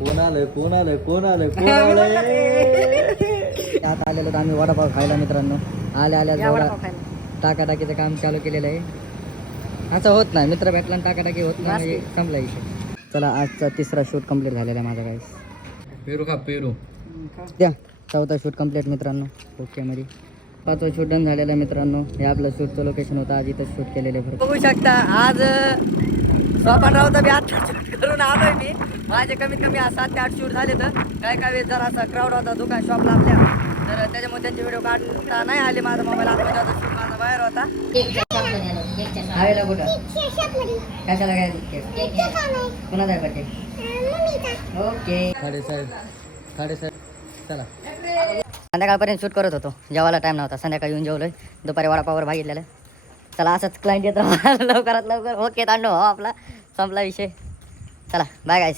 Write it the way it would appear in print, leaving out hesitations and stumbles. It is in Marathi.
कोण आलंय कोण आलंय कोण आलंय कोण आलंय त्यात आलेलो आम्ही वडापाव खायला मित्रांनो. आल्या टाकाटाकीचं काम चालू केलेलं आहे. असं होत नाही, मित्र भेटला टाकाटाकी होत नाही म्हणजे संपला विषय. चला आजचा तिसरा शूट कंप्लीट झालेला आहे माझा गाईस. पेरू खा पेरू द्या. चौथा शूट कंप्लीट मित्रांनो ओके मध्ये. पाचवा शूट डन झालेला मित्रांनो. हे आपलं शूटचं लोकेशन होतं, आज इथं शूट केलेलं आहे. बघू शकता आज स्वपनरावचा बी आता शूट करून आलोय मी. माझे कमीत कमी 7 ते 8 शूट झाले. तर काय काय वेळेस जरा असा क्राऊड होता दुकान शॉपला आपल्या, तर त्याच्यामुळे त्यांचे व्हिडिओ काढता नाही आले. माझा मोबाईल आतमध्ये होता, शूट माझा बाहेर होता. कुठं कशाला काय कुणाचा आहे बड्डे? ओके साडेसाहेब चला. संध्याकाळपर्यंत शूट करत होतो, जेवायला टाईम नव्हता. संध्याकाळी येऊन जेवलोय, दुपारी वडापावर भागितलेलं. चला असंच क्लायंट येत राहा लवकरात लवकर. ओके तांडो हो आपला संपला विषय. चला बाय गाईस.